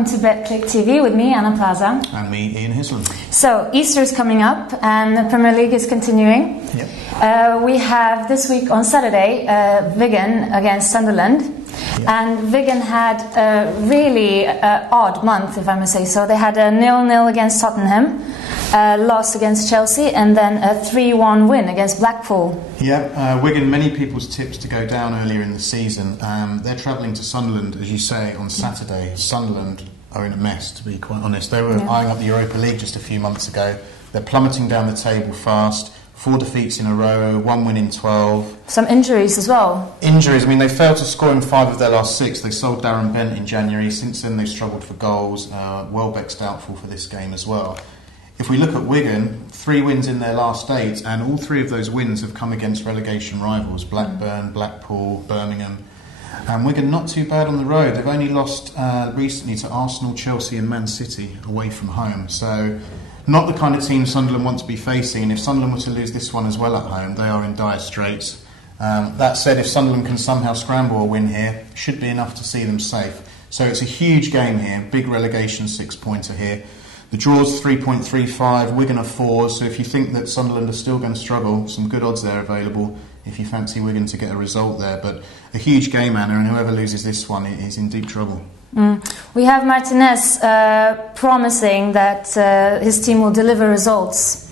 welcome to BetClic TV with me, A.Plaza. And me, Ian Hislam. So, Easter is coming up and the Premier League is continuing. Yep. We have this week on Saturday, Wigan against Sunderland. Yep. And Wigan had a really odd month, if I may say so. They had a 0-0 against Tottenham, loss against Chelsea, and then a 3-1 win against Blackpool. Yeah, Wigan, many people's tips to go down earlier in the season. They're travelling to Sunderland, as you say, on Saturday. Sunderland are in a mess, to be quite honest. They were eyeing up the Europa League just a few months ago. They're plummeting down the table fast. 4 defeats in a row, 1 win in 12. Some injuries as well. Injuries, I mean, they failed to score in 5 of their last 6. They sold Darren Bent in January. Since then, they've struggled for goals. Welbeck's doubtful for this game as well. If we look at Wigan, 3 wins in their last 8, and all 3 of those wins have come against relegation rivals, Blackburn, Blackpool, Birmingham. And Wigan not too bad on the road. They've only lost recently to Arsenal, Chelsea and Man City away from home. So not the kind of team Sunderland want to be facing. And if Sunderland were to lose this one as well at home, they are in dire straits. That said, if Sunderland can somehow scramble a win here, should be enough to see them safe. So it's a huge game here, big relegation 6-pointer here. The draw's 3.35, Wigan are 4, so if you think that Sunderland are still going to struggle, some good odds there available if you fancy Wigan to get a result there. But a huge game, Anna, and whoever loses this one is in deep trouble. We have Martinez promising that his team will deliver results.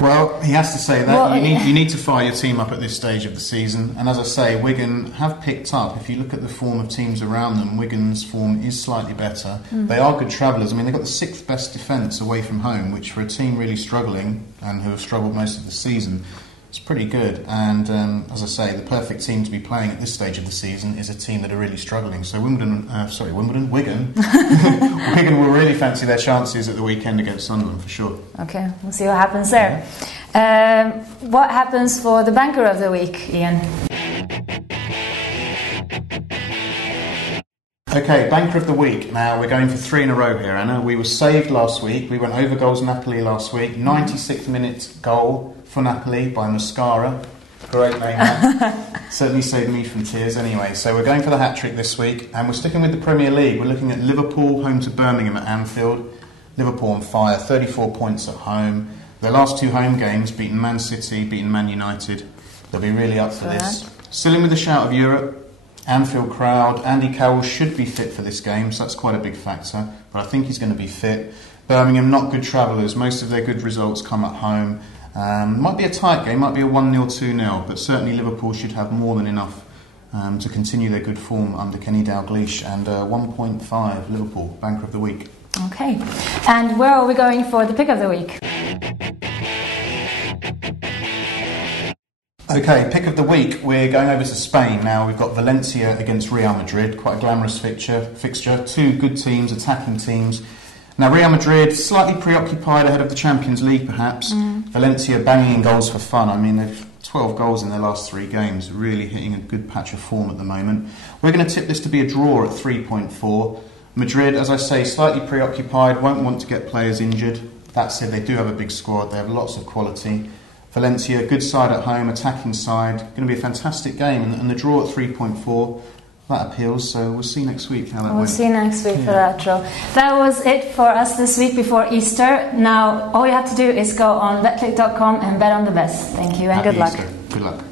Well, he has to say that. You need to fire your team up at this stage of the season. And as I say, Wigan have picked up. If you look at the form of teams around them, Wigan's form is slightly better. They are good travellers. I mean, they've got the 6th best defence away from home, which for a team really struggling and who have struggled most of the season, it's pretty good. And as I say, the perfect team to be playing at this stage of the season is a team that are really struggling. So Wigan. Wigan will really fancy their chances at the weekend against Sunderland for sure. Okay, we'll see what happens there. What happens for the banker of the week, Ian? Okay, banker of the week. Now we're going for 3 in a row here, Anna. We were saved last week. We went over goals Napoli last week. 96th minute goal for Napoli by Mascara. Great name, man. Certainly saved me from tears anyway. So we're going for the hat-trick this week, and we're sticking with the Premier League. We're looking at Liverpool home to Birmingham at Anfield. Liverpool on fire, 34 points at home. Their last 2 home games, beaten Man City, beaten Man United. They'll be really up for this. Still in with the shout of Europe. Anfield crowd. Andy Carroll should be fit for this game, so that's quite a big factor. But I think he's going to be fit. Birmingham, not good travellers. Most of their good results come at home. Might be a tight game, might be a 1-0, 2-0, but certainly Liverpool should have more than enough to continue their good form under Kenny Dalglish. And 1.5 Liverpool, banker of the week. Okay, and where are we going for the pick of the week? Okay, pick of the week, we're going over to Spain now. We've got Valencia against Real Madrid, quite a glamorous fixture. 2 good teams, attacking teams. Now Real Madrid, slightly preoccupied ahead of the Champions League perhaps. Valencia banging in goals for fun. I mean, they've 12 goals in their last 3 games, really hitting a good patch of form at the moment. We're going to tip this to be a draw at 3.4. Madrid, as I say, slightly preoccupied, won't want to get players injured. That said, they do have a big squad, they have lots of quality. Valencia, good side at home, attacking side, going to be a fantastic game, and the draw at 3.4, that appeals, so we'll see next week how that went. We'll see next week for that draw. That was it for us this week before Easter. Now, all you have to do is go on betclic.com and bet on the best. Thank you and Happy good luck. Easter. Good luck.